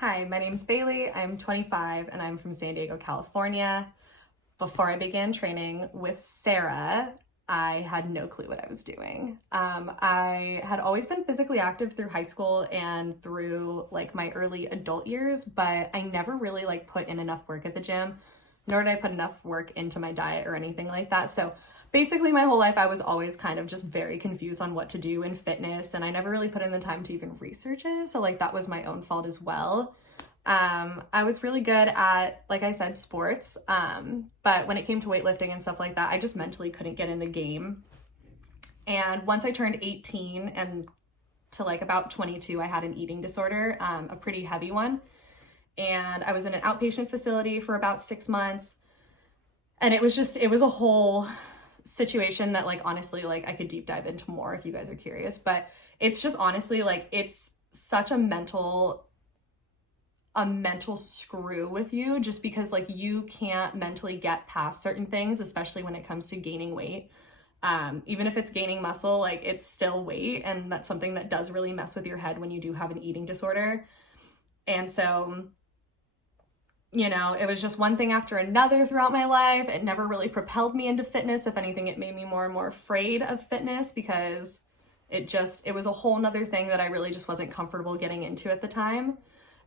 Hi, my name's Bailey. I'm 25 and I'm from San Diego, California. Before I began training with Sarah, I had no clue what I was doing. I had always been physically active through high school and through like my early adult years, but I never really put in enough work at the gym, nor did I put enough work into my diet or anything like that. So basically my whole life I was always kind of just very confused on what to do in fitness, and I never really put in the time to even research it. So that was my own fault as well. I was really good at, like I said, sports, but when it came to weightlifting and stuff like that, I just mentally couldn't get in the game. And once I turned 18 and to about 22, I had an eating disorder, a pretty heavy one. And I was in an outpatient facility for about 6 months. And it was a whole situation that honestly, I could deep dive into more if you guys are curious, but it's just honestly, it's such a mental screw with you, just because you can't mentally get past certain things, especially when it comes to gaining weight. Even if it's gaining muscle, it's still weight, and that's something that does really mess with your head when you do have an eating disorder. And so, it was just one thing after another throughout my life. It never really propelled me into fitness. If anything, it made me more and more afraid of fitness, because it was a whole nother thing that I really just wasn't comfortable getting into at the time.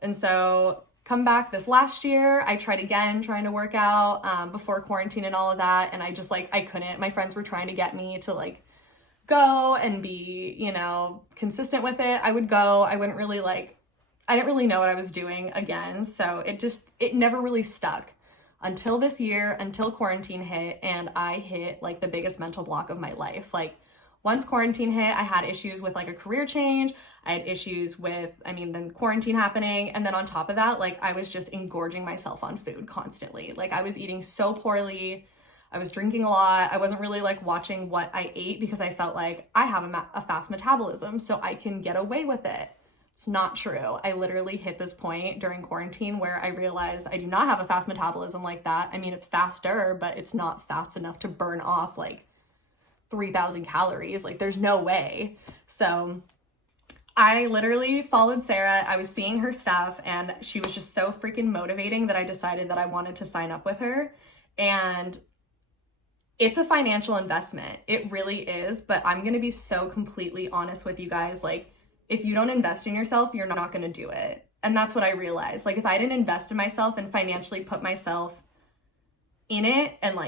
And so come back this last year, I tried again trying to work out before quarantine and all of that. And I just I couldn't. My friends were trying to get me to go and be, consistent with it. I would go, I wouldn't really I didn't really know what I was doing again. So it never really stuck until this year, until quarantine hit, and I hit the biggest mental block of my life. Once quarantine hit, I had issues with a career change. I had issues with, then quarantine happening. And then on top of that, I was just engorging myself on food constantly. I was eating so poorly. I was drinking a lot. I wasn't really watching what I ate, because I felt like I have a fast metabolism, so I can get away with it. It's not true. I literally hit this point during quarantine where I realized I do not have a fast metabolism like that. It's faster, but it's not fast enough to burn off 3,000 calories. There's no way. So I literally followed Sarah. I was seeing her stuff and she was just so freaking motivating that I decided that I wanted to sign up with her. And it's a financial investment. It really is. But I'm going to be so completely honest with you guys. If you don't invest in yourself, you're not going to do it. And that's what I realized. If I didn't invest in myself and financially put myself in it and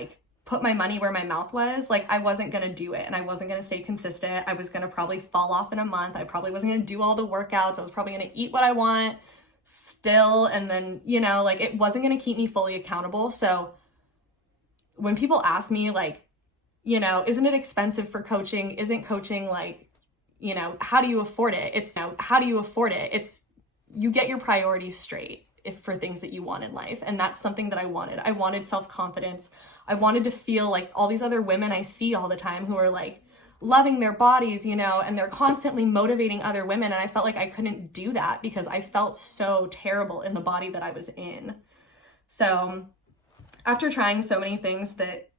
put my money where my mouth was, I wasn't going to do it, and I wasn't going to stay consistent. I was going to probably fall off in a month. I probably wasn't going to do all the workouts. I was probably going to eat what I want still. And then, it wasn't going to keep me fully accountable. So when people ask me isn't it expensive for coaching? Isn't coaching how do you afford it? It's you get your priorities straight for things that you want in life. And that's something that I wanted. I wanted self-confidence. I wanted to feel all these other women I see all the time who are loving their bodies, and they're constantly motivating other women. And I felt like I couldn't do that because I felt so terrible in the body that I was in. So after trying so many things that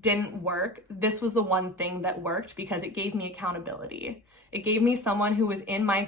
didn't work, this was the one thing that worked, because it gave me accountability. It gave me someone who was in my